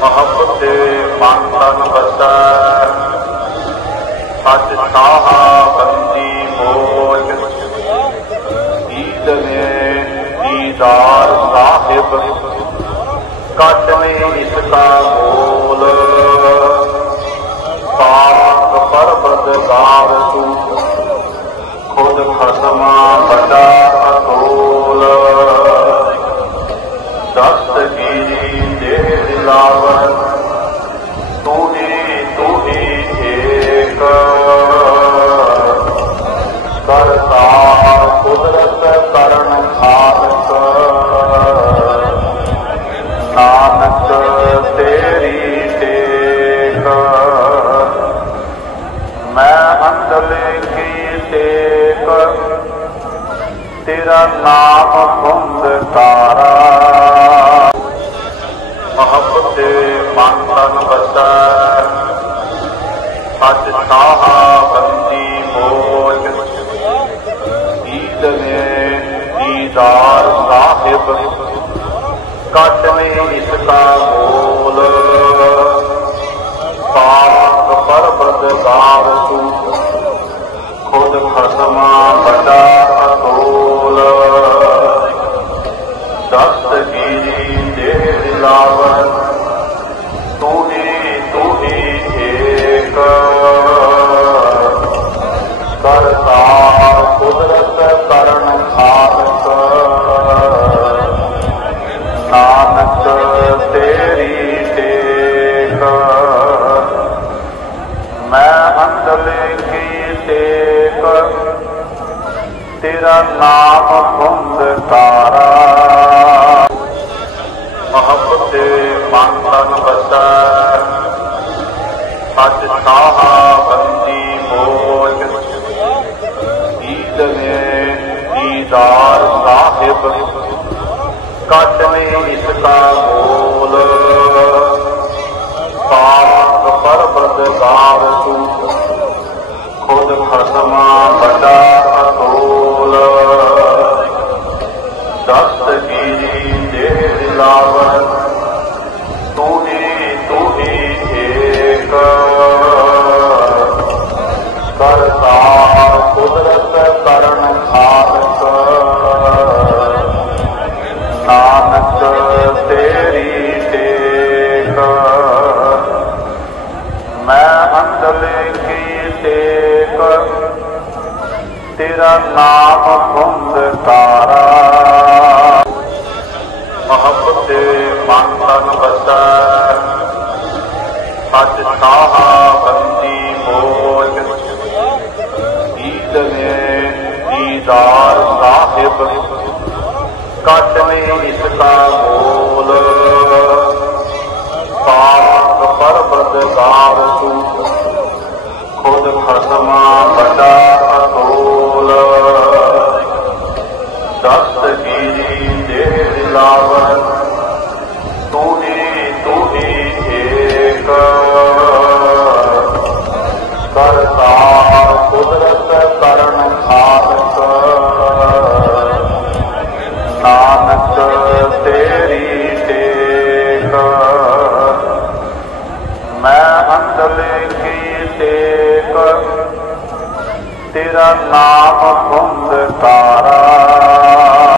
ਮਹੱਬਤੇ ਮਨ ਤਨ ਵਸੈ, ਸਚ ਸਾਹਾ ਬੰਦੀ ਮੋਚ, ਈਦ ਨੇ ਦੀਦਾਰ ਸਾਹਿਬ, ਕੱਟ ਨੇ ਇਸਕਾ ਮੋਲ, ਪਾਕ ਪਰਬਤ ਗਾਵ ਤੂੰ, ਖੁਦ ਖਸਮਾ ਵੱਡਾ ਅਤੋਲ, ਦਸਤਗੀਰੀ ਦੇ ਦਿਲਾਵਰ, ਤੂੰ ਹੀ ਏਕ, ਕਰਤਾ ਕੁਦਰਤ ਕਰਨ ਖਾਲਕ, ਨਾਨਕ ਤੇਰੀ ਟੇਕ, ਮੈਂ ਅੰਦਲੇ ਕੀ ਟੇਕ, ਤੇਰਾ ਨਾਮ ਗੁੰਦ ਤਾਰਾ, ਮਹੱਬਤੇ ਮਨ ਤਨ ਵਸੈ, ਸਚ ਸਾਹਾ ਬੰਦੀ ਮੋਚ, ਈਦ ਨੇ ਦੀਦਾਰ ਸਾਹਿਬ, ਕੱਟ ਨੇ ਇਸਕਾ ਮੋਲ, ਪਾਕ ਪਰਬਤ ਗਾਵ ਤੂੰ, ਖੁਦ ਖਸਮਾ ਵੱਡਾ ਅਤੋਲ, ਦਸਤਗੀਰੀ ਦੇ ਦਿਲਾਵਰ, ਤੂੰ ਹੀ ਏਕ, ਕਰਤਾ ਕੁਦਰਤ ਕਰਨ ਖਾਲਕ, ਨਾਨਕ ਤੇਰੀ ਟੇਕ, ਮੈਂ ਅੰਦਲੇ ਕੀ ਟੇਕ, ਤੇਰਾ ਨਾਮ ਗੁੰਦ ਤਾਰਾ, ਮਹੱਬਤੇ ਮਨ ਤਨ ਵਸੈ, ਸਚ ਸਾਹਾ ਬੰਦੀ ਮੋਚ, ਈਦ ਨੇ ਦੀਦਾਰ ਸਾਹਿਬ, ਕੱਟ ਨੇ ਇਸਕਾ ਮੋਲ, ਪਾਕ ਪਰਬਤ ਗਾਵ ਤੂੰ, ਖੁਦ ਖਸਮਾ ਵੱਡਾ ਅਤੋਲ, ਦਸਤਗੀਰੀ ਦੇ ਦਿਲਾਵਰ, ਤੂੰ ਹੀ ਏਕ, ਕਰਤਾ ਕੁਦਰਤ ਕਰਨ ਖਾਲਕ, ਨਾਨਕ ਤੇਰੀ ਟੇਕ, ਮੈਂ ਅੰਦਲੇ ਕੀ ਟੇਕ, ਤੇਰਾ ਨਾਮ ਗੁੰਦ ਤਾਰਾ, ਮਹੱਬਤੇ ਮਨ ਤਨ ਵਸੈ, ਸਚ ਸਾਹਾ ਬੰਦੀ ਮੋਚ, ਈਦ ਨੇ ਦੀਦਾਰ ਸਾਹਿਬ, ਕੱਟ ਨੇ ਇਸਕਾ ਮੋਲ, ਪਾਕ ਪਰਬਤ ਗਾਵ ਤੂੰ, ਖੁਦ ਖਸਮਾ ਵੱਡਾ ਅਤੋਲ, ਦਸਤਗੀਰੀ ਦੇ ਦਿਲਾਵਰ, ਤੂੰ ਹੀ ਏਕ, ਕਰਤਾ ਕੁਦਰਤ ਕਰਨ ਖਾਲਕ, ਨਾਨਕ ਤੇਰੀ ਟੇਕ, ਮੈਂ ਅੰਦਲੇ ਕੀ ਟੇਕ, ਤੇਰਾ ਨਾਮ ਗੁੰਦ ਤਾਰਾ।